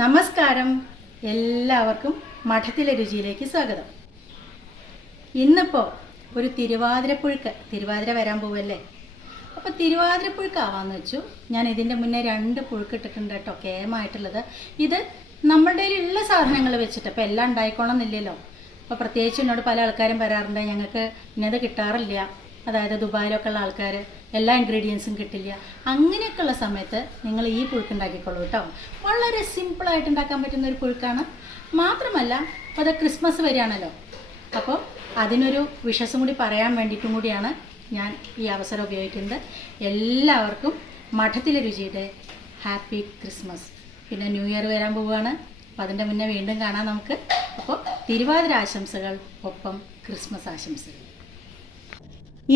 നമസ്കാരം. എല്ലാവർക്കും മഠത്തിലെ രുചിയിലേക്ക് സ്വാഗതം. ഇന്നിപ്പോൾ ഒരു തിരുവാതിരപ്പുഴുക്ക് തിരുവാതിര വരാൻ പോവല്ലേ? അപ്പോൾ തിരുവാതിരപ്പുഴുക്ക് ആവാന്ന് വെച്ചു. ഞാൻ ഇതിന്റെ മുന്നേ രണ്ട് പുഴുക്ക് ഇട്ടിട്ടുണ്ട് കേട്ടോ കേമായിട്ടുള്ളത്. ഇത് നമ്മളുടെ ഉള്ള സാധനങ്ങൾ വെച്ചിട്ട് അപ്പോൾ എല്ലാം ഉണ്ടായിക്കോണമെന്നില്ലല്ലോ അപ്പോൾ പ്രത്യേകിച്ച് എന്നോട് പല ആൾക്കാരും വരാറുണ്ട്. ഞങ്ങൾക്ക് ഇന്നത് കിട്ടാറില്ല. അതായത് ദുബായിലൊക്കെ ഉള്ള ആൾക്കാർ എല്ലാ ഇൻഗ്രീഡിയൻസും കിട്ടില്ല. അങ്ങനെയൊക്കെയുള്ള സമയത്ത് നിങ്ങൾ ഈ പുഴുക്ക് ഉണ്ടാക്കിക്കോളൂ കേട്ടോ വളരെ സിമ്പിളായിട്ട് ഉണ്ടാക്കാൻ പറ്റുന്ന ഒരു പുഴുക്കാണ്. മാത്രമല്ല അപ്പോൾ അത് ക്രിസ്മസ് വരികയാണല്ലോ അപ്പോൾ അതിനൊരു വിഷസും കൂടി പറയാൻ വേണ്ടിയിട്ടും കൂടിയാണ് ഞാൻ ഈ അവസരം ഉപയോഗിക്കുന്നത്. എല്ലാവർക്കും മഠത്തിലെ രുചിയുടെ ഹാപ്പി ക്രിസ്മസ്. പിന്നെ ന്യൂ ഇയർ വരാൻ പോവുകയാണ്. അപ്പോൾ അതിന്റെ മുന്നേ വീണ്ടും കാണാം നമുക്ക്. അപ്പോൾ തിരുവാതിര ആശംസകൾ ഒപ്പം ക്രിസ്മസ് ആശംസകൾ.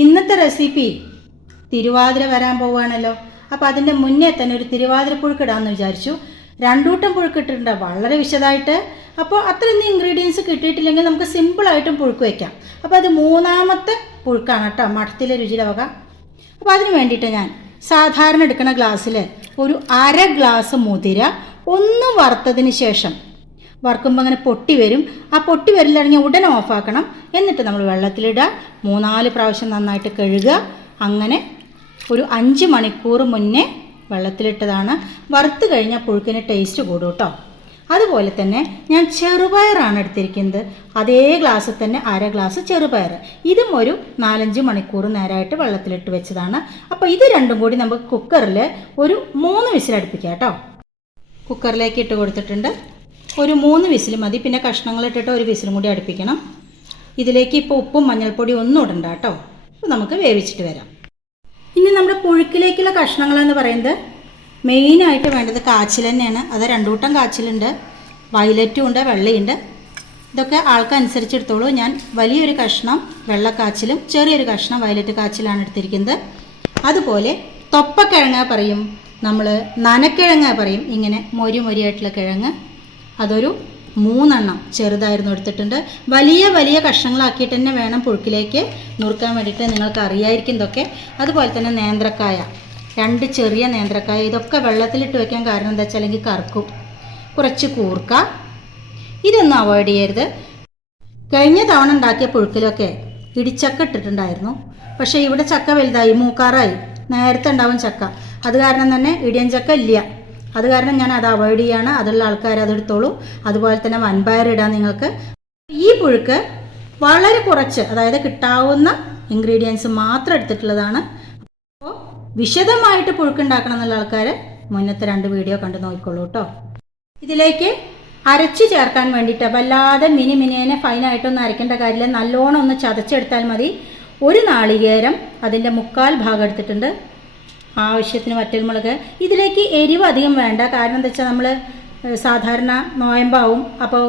ഇന്നത്തെ റെസിപ്പി തിരുവാതിര വരാൻ പോവുകയാണല്ലോ. അപ്പോൾ അതിന്റെ മുന്നേ തന്നെ ഒരു തിരുവാതിര പുഴുക്കിടാമെന്ന് വിചാരിച്ചു. രണ്ടൂട്ടം പുഴുക്കിട്ടിട്ടുണ്ട്. വളരെ വിശദമായിട്ട് അപ്പോൾ അത്രയൊന്നും ഇൻഗ്രീഡിയൻസ് കിട്ടിയിട്ടില്ലെങ്കിൽ നമുക്ക് സിമ്പിളായിട്ടും പുഴുക്ക് വയ്ക്കാം അപ്പോൾ അത് മൂന്നാമത്തെ പുഴുക്കാണ് കേട്ടോ. മഠത്തിലെ രുചിയുടെ വക. അപ്പോൾ അതിന് വേണ്ടിയിട്ട് ഞാൻ സാധാരണ എടുക്കുന്ന ഗ്ലാസ്സിൽ ഒരു അര ഗ്ലാസ് മുതിര ഒന്ന് വറുത്തതിന് ശേഷം വറുക്കുമ്പോൾ അങ്ങനെ പൊട്ടി വരും. ആ പൊട്ടി വരില്ലാണെങ്കിൽ ഉടനെ ഓഫാക്കണം എന്നിട്ട് നമ്മൾ വെള്ളത്തിലിടുക. മൂന്നാൽ പ്രാവശ്യം നന്നായിട്ട് കഴുകുക. അങ്ങനെ ഒരു അഞ്ച് മണിക്കൂർ മുന്നേ വെള്ളത്തിലിട്ടതാണ്. വറുത്ത് കഴിഞ്ഞാൽ പുഴുക്കിന് ടേസ്റ്റ് കൂടും കേട്ടോ അതുപോലെ തന്നെ ഞാൻ ചെറുപയറാണ് എടുത്തിരിക്കുന്നത്. അതേ ഗ്ലാസ്സിൽ തന്നെ അര ഗ്ലാസ് ചെറുപയർ ഇതും ഒരു നാലഞ്ച് മണിക്കൂർ നേരമായിട്ട് വെള്ളത്തിലിട്ട് വെച്ചതാണ്. അപ്പോൾ ഇത് രണ്ടും കൂടി നമുക്ക് കുക്കറിൽ ഒരു മൂന്ന് വിസിലടുപ്പിക്കാം കേട്ടോ കുക്കറിലേക്ക് ഇട്ട് കൊടുത്തിട്ടുണ്ട്. ഒരു മൂന്ന് വിസിൽ മതി. പിന്നെ കഷ്ണങ്ങൾ ഇട്ടിട്ട് ഒരു വിസിലും കൂടി അടുപ്പിക്കണം. ഇതിലേക്ക് ഇപ്പോൾ ഉപ്പും മഞ്ഞൾപ്പൊടി ഒന്നും ഇടണ്ട കേട്ടോ. അപ്പോൾ നമുക്ക് വേവിച്ചിട്ട് വരാം. ഇനി നമ്മുടെ പുഴുക്കിലേക്കുള്ള കഷ്ണങ്ങൾ എന്ന് പറയുന്നത് മെയിനായിട്ട് വേണ്ടത് കാച്ചിൽ തന്നെയാണ്. അത് രണ്ടൂട്ടം കാച്ചിലുണ്ട്. വയലറ്റും ഉണ്ട് വെള്ളയുണ്ട്. ഇതൊക്കെ ആൾക്കനുസരിച്ച് എടുത്തോളൂ. ഞാൻ വലിയൊരു കഷ്ണം വെള്ളക്കാച്ചിലും ചെറിയൊരു കഷ്ണം വയലറ്റ് കാച്ചിലാണ് എടുത്തിരിക്കുന്നത്. അതുപോലെ തൊപ്പക്കിഴങ്ങ പറയും. നമ്മൾ നനക്കിഴങ്ങ പറയും. ഇങ്ങനെ മൊരി മൊരിയായിട്ടുള്ള കിഴങ്ങ്. അതൊരു മൂന്നെണ്ണം ചെറുതായിരുന്നു എടുത്തിട്ടുണ്ട്. വലിയ വലിയ കഷ്ണങ്ങളാക്കിയിട്ട് തന്നെ വേണം പുഴുക്കിലേക്ക് നുറുക്കാൻ വേണ്ടിയിട്ട് നിങ്ങൾക്ക് അറിയായിരിക്കും ഇതൊക്കെ. അതുപോലെ തന്നെ നേന്ത്രക്കായ രണ്ട് ചെറിയ നേന്ത്രക്കായ. ഇതൊക്കെ വെള്ളത്തിലിട്ട് വെക്കാൻ കാരണം എന്താ വെച്ചാൽ അല്ലെങ്കിൽ കറുക്കും. കുറച്ച് കൂർക്ക. ഇതൊന്നും അവോയ്ഡ് ചെയ്യരുത്. കഴിഞ്ഞ തവണ ഉണ്ടാക്കിയ പുഴുക്കിലൊക്കെ ഇടിച്ചക്ക ഇട്ടിട്ടുണ്ടായിരുന്നു. പക്ഷേ ഇവിടെ ചക്ക വലുതായി മൂക്കാറായി. നേരത്തെ ഉണ്ടാവും ചക്ക. അത് കാരണം തന്നെ ഇടിയൻ ചക്ക ഇല്ല. അത് കാരണം ഞാൻ അത് അവോയ്ഡ് ചെയ്യാണ്. അതുള്ള ആൾക്കാർ അതെടുത്തോളൂ അതുപോലെ തന്നെ വൻപയർ ഇടാം നിങ്ങൾക്ക് ഈ പുഴുക്ക് വളരെ കുറച്ച് അതായത് കിട്ടാവുന്ന ഇൻഗ്രീഡിയൻസ് മാത്രം എടുത്തിട്ടുള്ളതാണ്. അപ്പോൾ വിശദമായിട്ട് പുഴുക്കുണ്ടാക്കണം എന്നുള്ള ആൾക്കാർ മുന്നത്തെ രണ്ട് വീഡിയോ കണ്ടു നോക്കിക്കോളൂ കേട്ടോ ഇതിലേക്ക് അരച്ച് ചേർക്കാൻ വേണ്ടിയിട്ട് വല്ലാതെ മിനി മിനിയനെ ഫൈനായിട്ടൊന്നും അരയ്ക്കേണ്ട കാര്യമില്ല. നല്ലോണം ഒന്ന് ചതച്ചെടുത്താൽ മതി. ഒരു നാളികേരം അതിന്റെ മുക്കാൽ ഭാഗം എടുത്തിട്ടുണ്ട്. ആവശ്യത്തിന് വറ്റൽമുളക് ഇതിലേക്ക് എരിവ് അധികം വേണ്ട. കാരണം എന്താ വെച്ചാൽ നമ്മൾ സാധാരണ നോയമ്പാവും അപ്പോൾ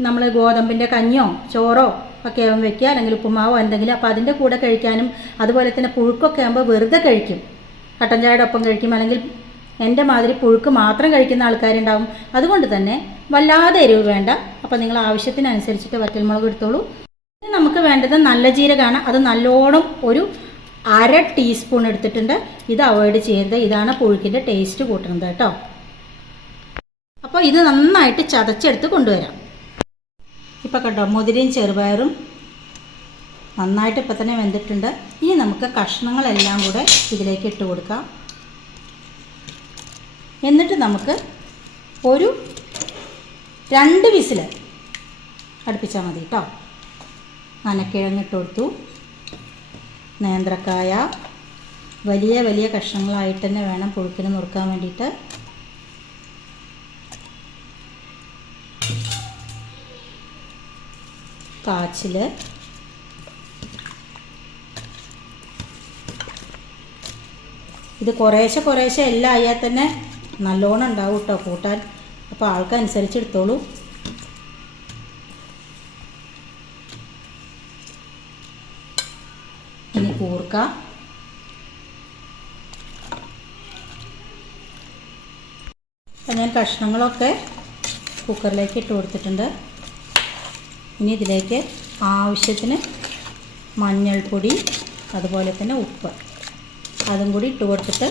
നമ്മൾ ഗോതമ്പിന്റെ കഞ്ഞോ ചോറോ ഒക്കെ ആവും വെക്കുക. അല്ലെങ്കിൽ ഉപ്പുമാവോ എന്തെങ്കിലും. അപ്പോൾ അതിന്റെ കൂടെ കഴിക്കാനും അതുപോലെ തന്നെ പുഴുക്കൊക്കെ ആകുമ്പോൾ വെറുതെ കഴിക്കും. കട്ടൻ ചായയുടെ ഒപ്പം കഴിക്കും. അല്ലെങ്കിൽ എന്റെ മാതിരി പുഴുക്ക് മാത്രം കഴിക്കുന്ന ആൾക്കാരുണ്ടാവും. അതുകൊണ്ട് തന്നെ വല്ലാതെ എരിവ് വേണ്ട. അപ്പോൾ നിങ്ങൾ ആവശ്യത്തിനനുസരിച്ചിട്ട് വറ്റൽമുളക് എടുത്തോളൂ. നമുക്ക് വേണ്ടത് നല്ല ജീരകമാണ്. അത് നല്ലോണം ഒരു അര ടീസ്പൂൺ എടുത്തിട്ടുണ്ട്. ഇത് അവോയ്ഡ് ചെയ്യരുത്. ഇതാണ് പുഴുക്കിന്റെ ടേസ്റ്റ് കൂട്ടുന്നത് കേട്ടോ. അപ്പോൾ ഇത് നന്നായിട്ട് ചതച്ചെടുത്ത് കൊണ്ടുവരാം. ഇപ്പോൾ കേട്ടോ മുതിരയും ചെറുപയറും നന്നായിട്ട് ഇപ്പം തന്നെ വെന്തിട്ടുണ്ട്. ഇനി നമുക്ക് കഷ്ണങ്ങളെല്ലാം കൂടെ ഇതിലേക്ക് ഇട്ട് കൊടുക്കാം. എന്നിട്ട് നമുക്ക് ഒരു രണ്ട് വിസിൽ അടുപ്പിച്ചാൽ മതി കേട്ടോ. നനക്കിഴങ്ങിട്ട് കൊടുത്തു. നേന്ത്രക്കായ. വലിയ വലിയ കഷ്ണങ്ങളായിട്ട് തന്നെ വേണം പുഴുക്കിന് നുറുക്കാൻ വേണ്ടിയിട്ട്. കാച്ചിൽ ഇത് കുറേശ്ശെ കുറേശ്ശെ എല്ലാം ആയാൽ തന്നെ നല്ലോണം ഉണ്ടാവും കേട്ടോ കൂട്ടാൻ. അപ്പോൾ ആൾക്കനുസരിച്ച് എടുത്തോളൂ. കൂർക്ക. അപ്പം ഞാൻ കഷ്ണങ്ങളൊക്കെ കുക്കറിലേക്ക് ഇട്ട് കൊടുത്തിട്ടുണ്ട്. ഇനി ഇതിലേക്ക് ആവശ്യത്തിന് മഞ്ഞൾപ്പൊടി അതുപോലെ തന്നെ ഉപ്പ്. അതും കൂടി ഇട്ട് കൊടുത്തിട്ട്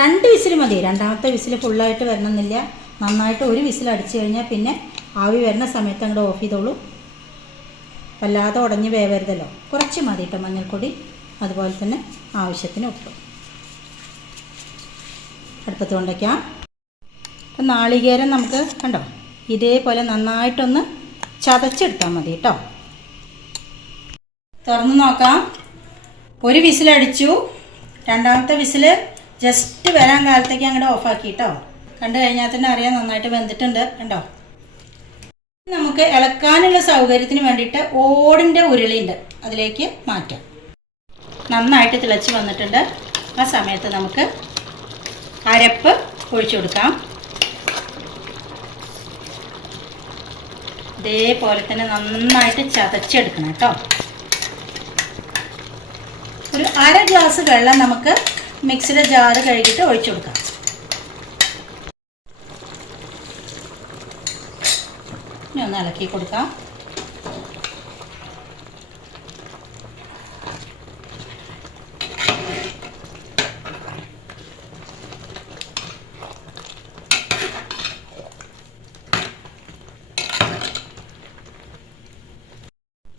രണ്ട് വിസിൽ മതി. രണ്ടാമത്തെ വിസിൽ ഫുള്ളായിട്ട് വരണമെന്നില്ല. നന്നായിട്ട് ഒരു വിസിൽ അടിച്ചു കഴിഞ്ഞാൽ പിന്നെ ആവി വരുന്ന സമയത്ത് അങ്ങോട്ട് ഓഫ് ചെയ്തോളൂ. വല്ലാതെ ഉടഞ്ഞ് വേവരുതല്ലോ. കുറച്ച് മതി കേട്ടോ മഞ്ഞൾപ്പൊടി. അതുപോലെ തന്നെ ആവശ്യത്തിന് ഉപ്പ്. അടുപ്പത്ത് കൊണ്ടേക്കാം. അപ്പം നാളികേരം നമുക്ക് കണ്ടോ? ഇതേപോലെ നന്നായിട്ടൊന്ന് ചതച്ചെടുത്താൽ മതി കേട്ടോ. തുറന്ന് നോക്കാം. ഒരു വിസിലടിച്ചു. രണ്ടാമത്തെ വിസിൽ ജസ്റ്റ് വരാൻ കാലത്തേക്ക് അങ്ങോട്ട് ഓഫാക്കി കേട്ടോ. കണ്ടു കഴിഞ്ഞാൽ തന്നെ അറിയാം നന്നായിട്ട് വെന്തിട്ടുണ്ട് കണ്ടോ? നമുക്ക് ഇളക്കാനുള്ള സൗകര്യത്തിന് വേണ്ടിയിട്ട് ഓടിന്റെ ഉരുളിയുണ്ട്. അതിലേക്ക് മാറ്റാം. നന്നായിട്ട് തിളച്ച് വന്നിട്ടുണ്ട്. ആ സമയത്ത് നമുക്ക് അരപ്പ് ഒഴിച്ചു കൊടുക്കാം. ഇതേപോലെ തന്നെ നന്നായിട്ട് ചതച്ചെടുക്കണം കേട്ടോ. ഒരു അര ഗ്ലാസ് വെള്ളം നമുക്ക് മിക്സിയുടെ ജാറ് കഴുകിയിട്ട് ഒഴിച്ചു കൊടുക്കാം. ഇനി ഒന്ന് ഇളക്കി കൊടുക്കാം.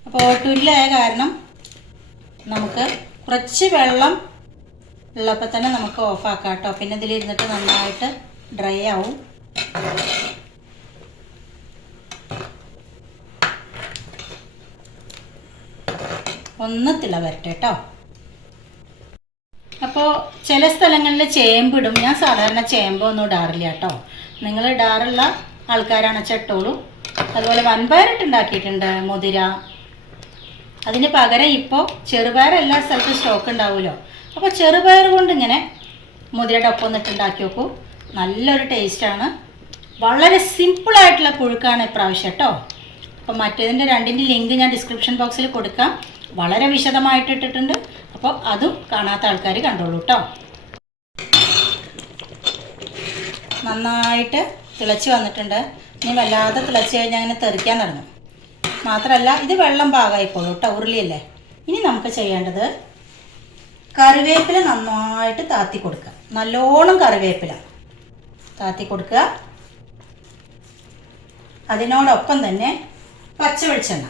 അപ്പോൾ ട്വില്ലായ കാരണം നമുക്ക് കുറച്ച് വെള്ളം ഉള്ളപ്പോൾ തന്നെ നമുക്ക് ഓഫാക്കാം കേട്ടോ. പിന്നെ ഇതിലിരുന്നിട്ട് നന്നായിട്ട് ഡ്രൈ ആവും. ഒന്ന് തിള വരട്ടെ കേട്ടോ. അപ്പോൾ ചില സ്ഥലങ്ങളിൽ ചേമ്പിടും ഞാൻ സാധാരണ ചേമ്പൊന്നും ഇടാറില്ല കേട്ടോ. നിങ്ങൾ ഇടാറുള്ള ആൾക്കാരാണ് ചട്ടോളും അതുപോലെ വൻപയറിട്ട് ഉണ്ടാക്കിയിട്ടുണ്ട് മുതിര അതിന് പകരം ഇപ്പോൾ ചെറുപയർ എല്ലാ സ്ഥലത്തും സ്റ്റോക്ക് ഉണ്ടാവുമല്ലോ അപ്പോൾ ചെറുപയർ കൊണ്ട് ഇങ്ങനെ മുതിരയുടെ ഒപ്പം ഒന്നിട്ട് ഉണ്ടാക്കി നോക്കൂ. നല്ലൊരു ടേസ്റ്റാണ് വളരെ സിമ്പിളായിട്ടുള്ള പുഴുക്കാണ് ഇപ്രാവശ്യം കേട്ടോ. അപ്പോൾ മറ്റേതിന്റെ രണ്ടിന്റെ ലിങ്ക് ഞാൻ ഡിസ്ക്രിപ്ഷൻ ബോക്സിൽ കൊടുക്കാം. വളരെ വിശദമായിട്ട് ഇട്ടിട്ടുണ്ട്. അപ്പോൾ അതും കാണാത്ത ആൾക്കാർ കണ്ടോളൂ കേട്ടോ. നന്നായിട്ട് തിളച്ച് വന്നിട്ടുണ്ട്. ഇനി വല്ലാതെ തിളച്ച് കഴിഞ്ഞാൽ അങ്ങനെ തെറിക്കാൻ തുടങ്ങും. മാത്രമല്ല ഇത് വെള്ളം പാകമായിക്കോളൂ കേട്ടോ ഉരുളിയല്ലേ? ഇനി നമുക്ക് ചെയ്യേണ്ടത് കറിവേപ്പില നന്നായിട്ട് താത്തി കൊടുക്കുക. നല്ലോണം കറിവേപ്പില താത്തി കൊടുക്കുക. അതിനോടൊപ്പം തന്നെ പച്ച വെളിച്ചെണ്ണ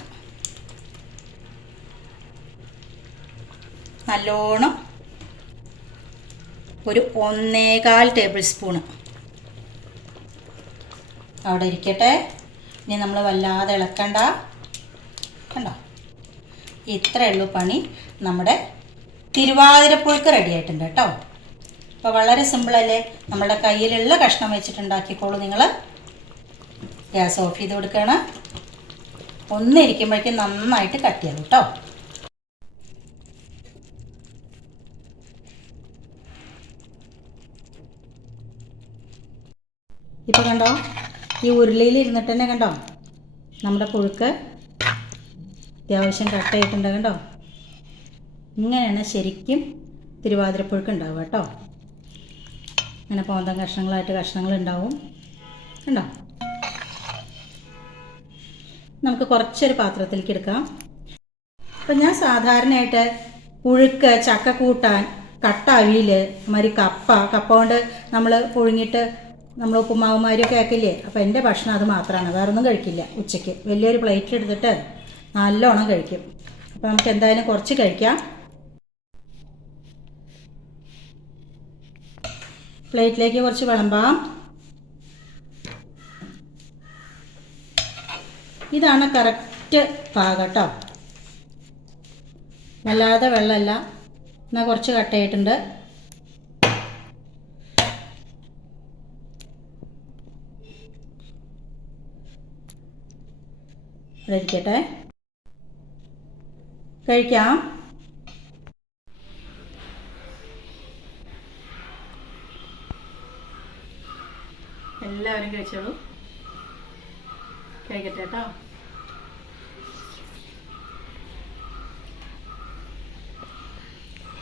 നല്ലോണം ഒരു ഒന്നേകാൽ ടേബിൾ സ്പൂണ്. അവിടെ ഇരിക്കട്ടെ. ഇനി നമ്മൾ വല്ലാതെ ഇളക്കണ്ട. കണ്ടോ? ഇത്രയേ ഉള്ളൂ പണി. നമ്മുടെ തിരുവാതിരപ്പുഴുക്ക് റെഡി ആയിട്ടുണ്ട് കേട്ടോ. അപ്പോൾ വളരെ സിമ്പിളല്ലേ നമ്മുടെ കയ്യിലുള്ള കഷ്ണം വെച്ചിട്ടുണ്ടാക്കിക്കോളൂ നിങ്ങൾ ഗ്യാസ് ഓഫ് ചെയ്ത് കൊടുക്കുകയാണ്. ഒന്നിരിക്കുമ്പോഴേക്കും നന്നായിട്ട് കട്ട് ചെയ്തു കേട്ടോ. ഇപ്പോൾ കണ്ടോ? ഈ ഉരുളിയിൽ ഇരുന്നിട്ട് തന്നെ കണ്ടോ? നമ്മുടെ പുഴുക്ക് അത്യാവശ്യം കട്ടയായിട്ടുണ്ട് കണ്ടോ? ഇങ്ങനെയാണ് ശരിക്കും തിരുവാതിരപ്പുഴുക്ക് ഉണ്ടാവുക കേട്ടോ. ഇങ്ങനെ പോന്തം കഷ്ണങ്ങളായിട്ട് കഷ്ണങ്ങൾ ഉണ്ടാവും കണ്ടോ? നമുക്ക് കുറച്ചൊരു പാത്രത്തിലേക്ക് എടുക്കാം. അപ്പം ഞാൻ സാധാരണയായിട്ട് പുഴുക്ക് ചക്ക കൂട്ടാൻ കട്ട അവിയിൽ മാതിരി കപ്പ കപ്പ കൊണ്ട് നമ്മൾ പുഴുങ്ങിയിട്ട് നമ്മൾ ഉപ്പുമാവുമാരിയൊക്കെ ആക്കില്ലേ? അപ്പോൾ എന്റെ ഭക്ഷണം അത് മാത്രമാണ്. വേറെ ഒന്നും കഴിക്കില്ല ഉച്ചയ്ക്ക്. വലിയൊരു പ്ലേറ്റ് എടുത്തിട്ട് നല്ലോണം കഴിക്കും. അപ്പോൾ നമുക്ക് എന്തായാലും കുറച്ച് കഴിക്കാം. പ്ലേറ്റിലേക്ക് കുറച്ച് വിളമ്പാം. ഇതാണ് കറക്റ്റ് പാകം കേട്ടോ വല്ലാതെ വെള്ളമല്ല. എന്നാൽ കുറച്ച് കട്ടയായിട്ടുണ്ട് ഇരിക്കട്ടെ കഴിക്കാം. എല്ലാവരും കഴിച്ചോളൂ. കഴിക്കട്ടെ കേട്ടോ.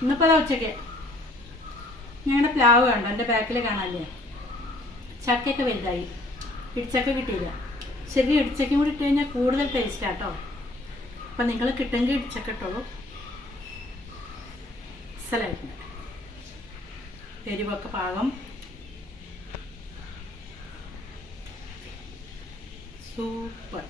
ഇന്നിപ്പോൾ ഉച്ചയ്ക്ക്. ഞങ്ങളുടെ പ്ലാവ് കണ്ടോ. എന്റെ ബാക്കിൽ കാണാല്ലേ ചക്കയൊക്കെ വലുതായി. ഇടിച്ചക്ക കിട്ടിയില്ല. ശരി ഇടിച്ചക്കും കൂടി ഇട്ട് കഴിഞ്ഞാൽ കൂടുതൽ ടേസ്റ്റ് ആട്ടോ അപ്പം നിങ്ങൾ കിട്ടുമെങ്കിൽ ഇടിച്ചക്ക ഇട്ടോളൂ അസലായിട്ടുണ്ട് എരിവൊക്കെ പാകം. സൂപ്പർ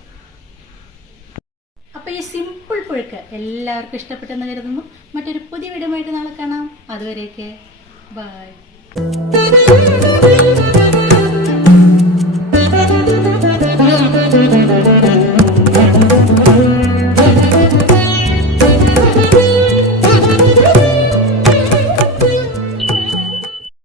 അപ്പോൾ ഈ സിമ്പിൾ പുഴുക്ക് എല്ലാവർക്കും ഇഷ്ടപ്പെട്ടെന്ന് കരുതുന്നു. മറ്റൊരു പുതിയ വീഡിയോ ആയിട്ട് നാളെ കാണാം. അതുവരെയൊക്കെ ബൈ